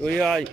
وياي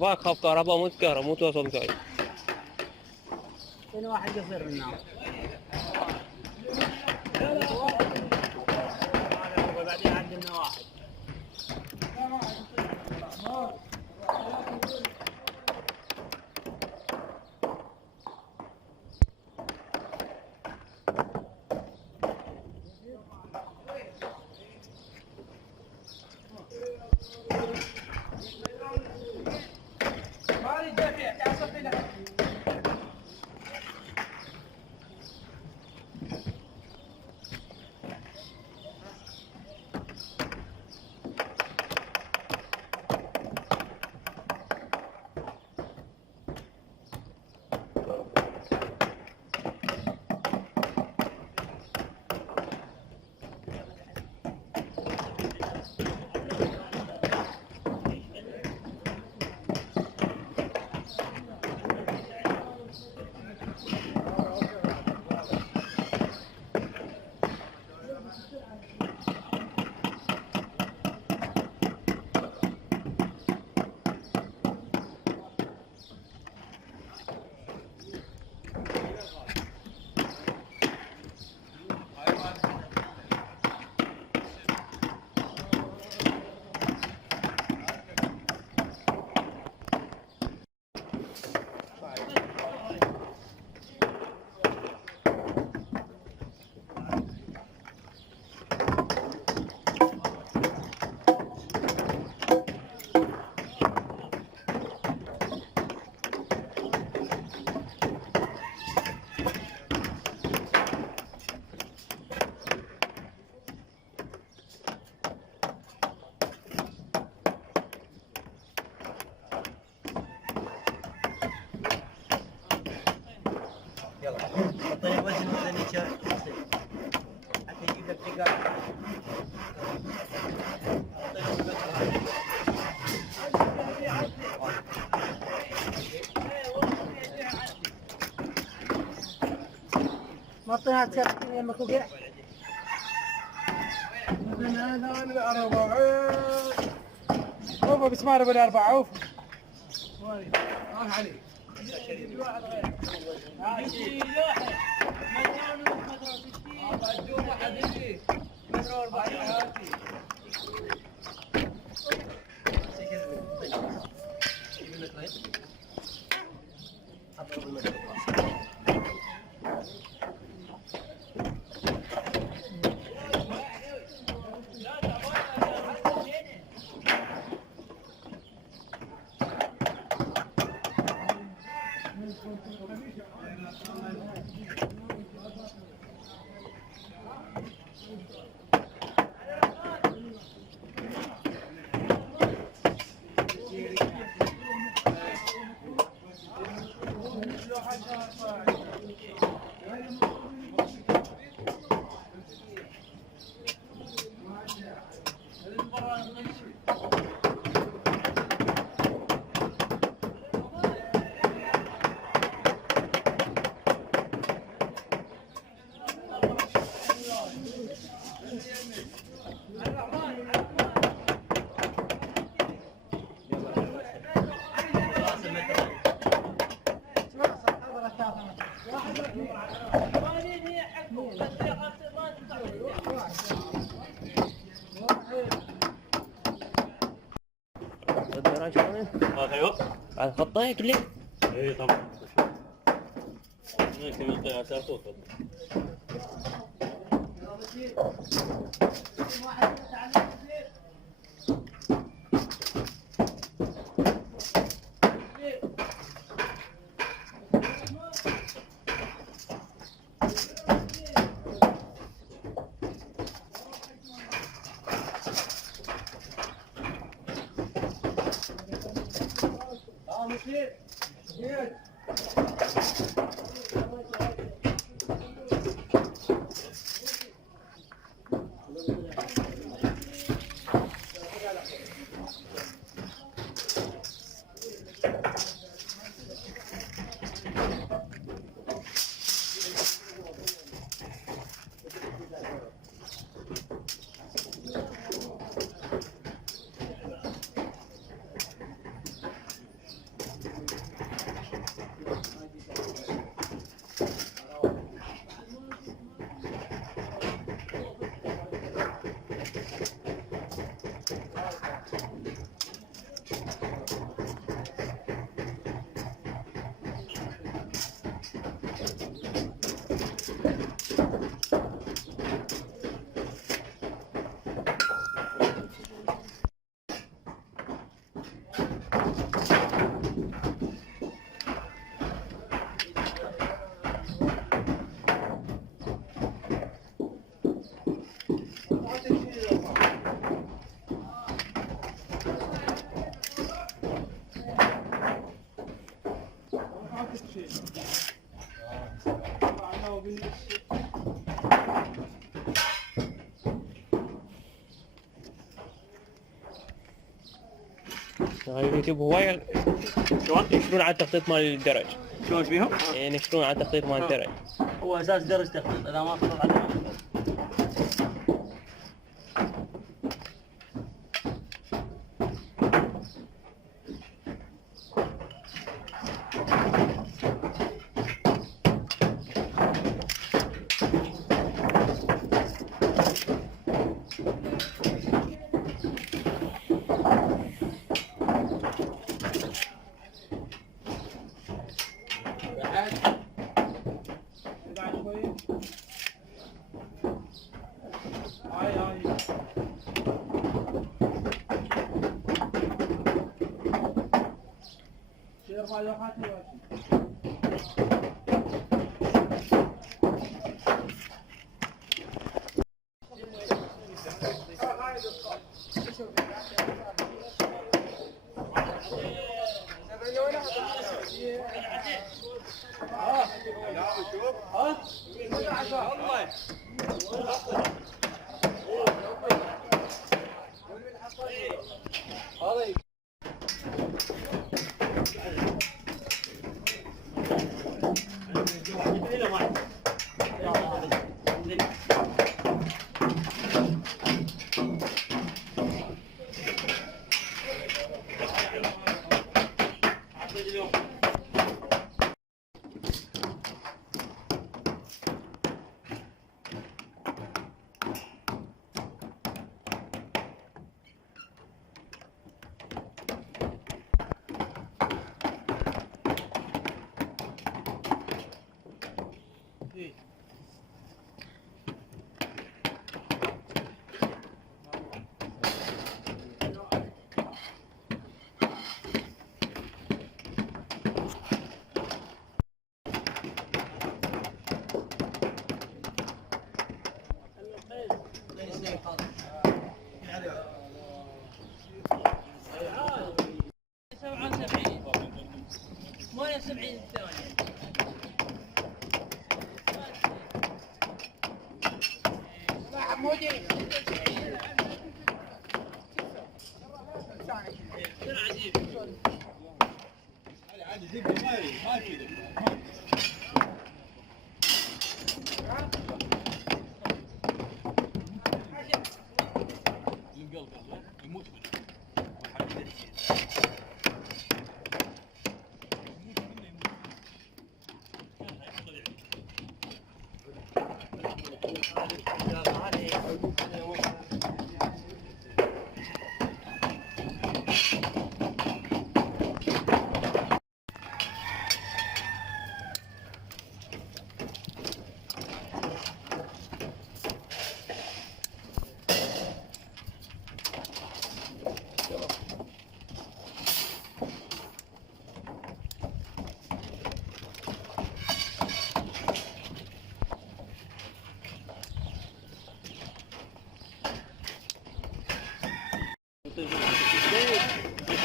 باك خاف كهرباء موت كهرباء موت وصل جاي كل واحد يصير النار وبعدين عندنا واحد طيب وزن ميزانية حتى يجيب لك دقائق ما طلعت تسكين يا مكوبيع من هذا الأربعين عوفه بسمار ابو الاربعه عوفه. علي. الدرج هون ايوه. على خطه كله. اي طبعا. هيك من قياسات وصل. اليوتيوب هواي شلون؟ ينشرون على التخطيط مال الدرج. شلون فيهم؟ يعني ينشرون على التخطيط مال الدرج. هو اساس درج تخطيط اذا ما خطط عليه ما خطط.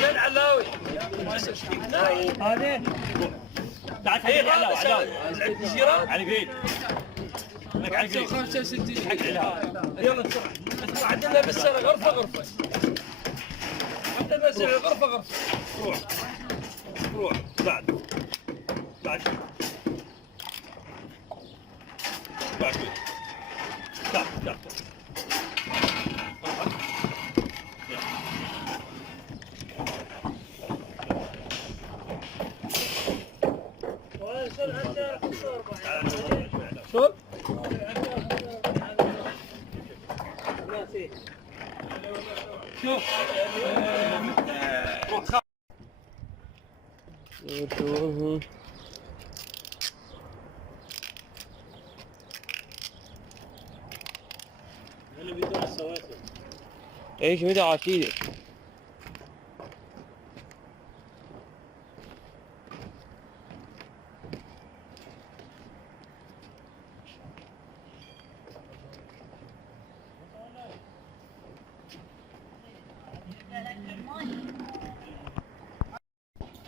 زين علاوي هذه تعال حي علاوي الجيران على القريب لك على القريب 65 حق يلا بسرعه بس عندنا بالسنه غرفه غرفه عندنا بالسنه غرفه غرفه روح بعد تعال شوف شوف اللي بيدور السواسل ايش مدى عشيدة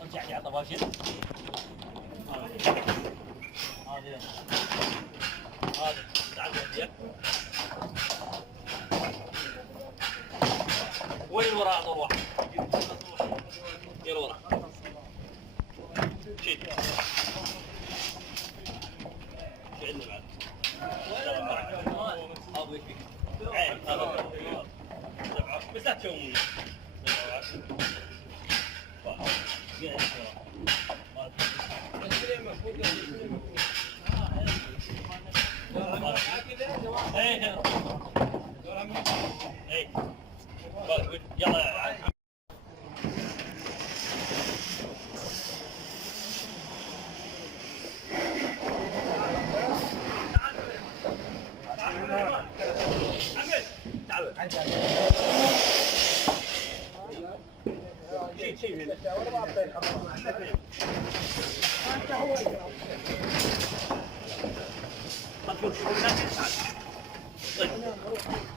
ارجع لي على طباشر هذا تعال وديك وين وراء طول واحد يلا وراء شيل شيلنا بعد عين بس لا تشومون يلا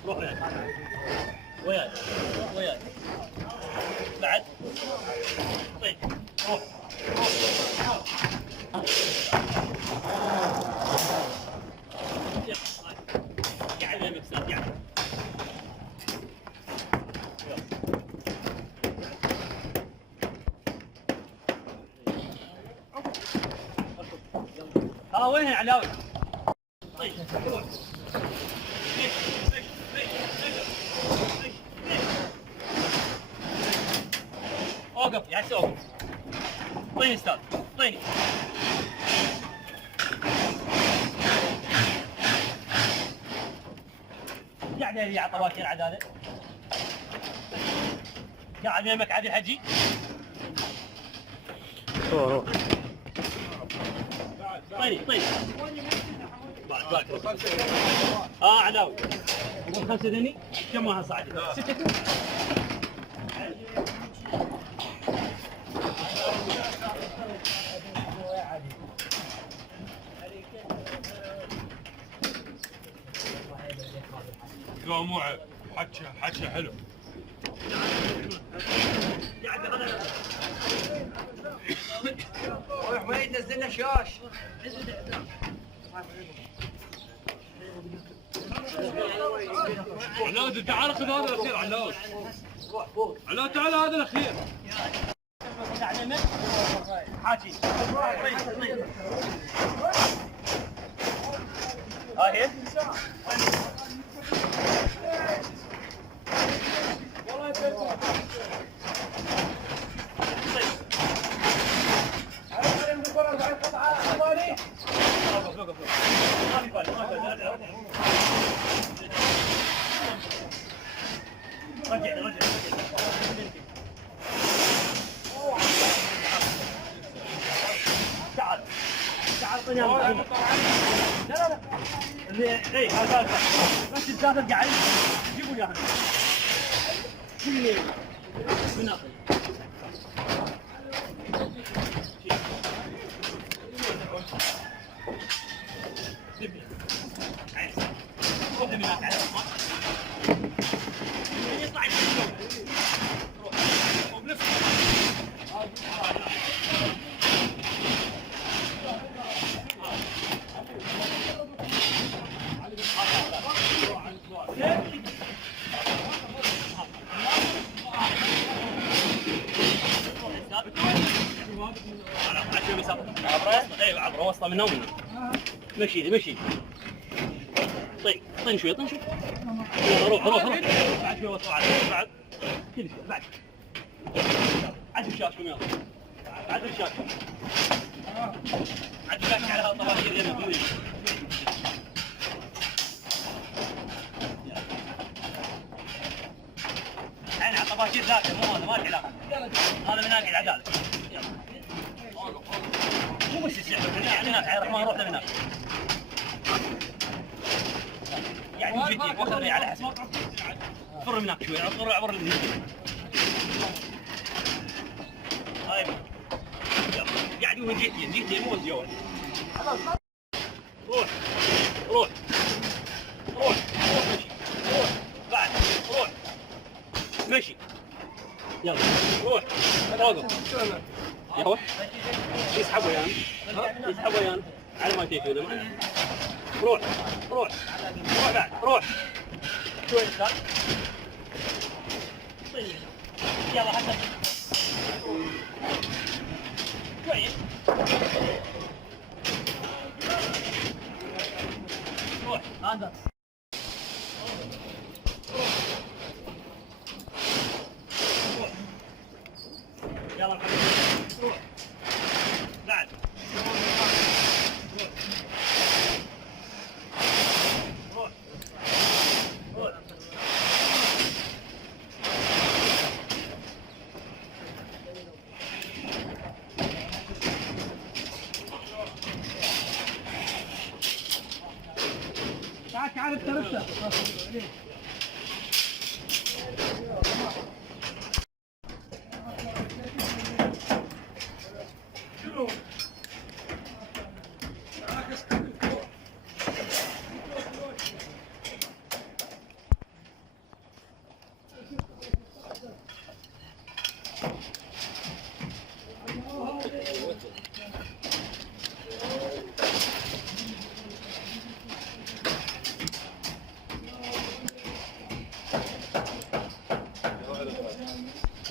روح وياي بعد طيب روح قاعد يمك ساعة قاعد وين علاوي طيب روح اوقف يا عسى اوقف طيني استاذ طيني قاعد لي على طواكين عداله قاعد يمك عادي الحجي روح طيب بعد علاوي قول 5 دني كم واحد صاعد 6 قاموع حكي حلو روح وين نزلنا شاش علاء تعال خذ هذا الاخير علاء. علاء تعال هذا الاخير. حاجي هاي هي تعال لا اي هذا بس الزاد قاعد جيبوا يا اخي بناء عبره وسطه من ومن مشي طين شوي روح بعد شوي بعد كل شيء بعد عد الشاشكم يلا عد الشاشكم على هالطباشير اليمين الحين على الطباشير ذاته مو هذا ما له علاقه هذا من ناقل عداله مو بس السحر يعني هناك الرحمن روح لهناك يعني جدي وخذني على حسب فر من هناك شوي عبر الهندي هاي قاعد يقول جيتي مو الجوال روح مشي بعد مشي يلا روح اوقف يا هو يسحبوا يان على ما تيجون روح بعد روح شوي استاذ يلا حتى كويس روح هذا يلا روح بعد روح تعال الترسة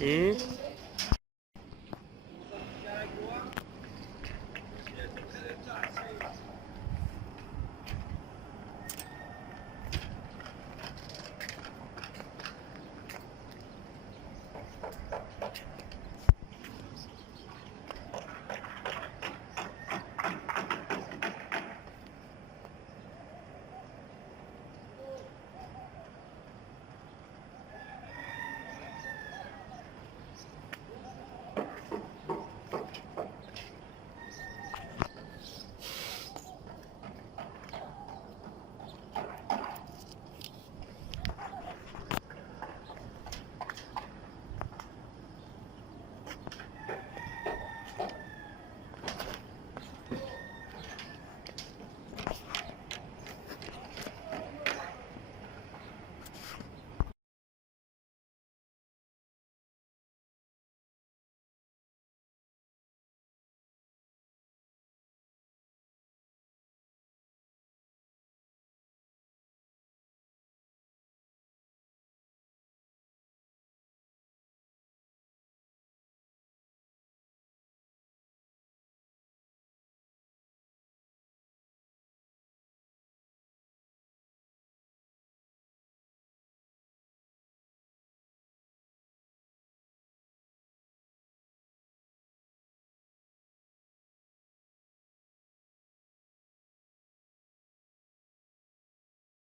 امم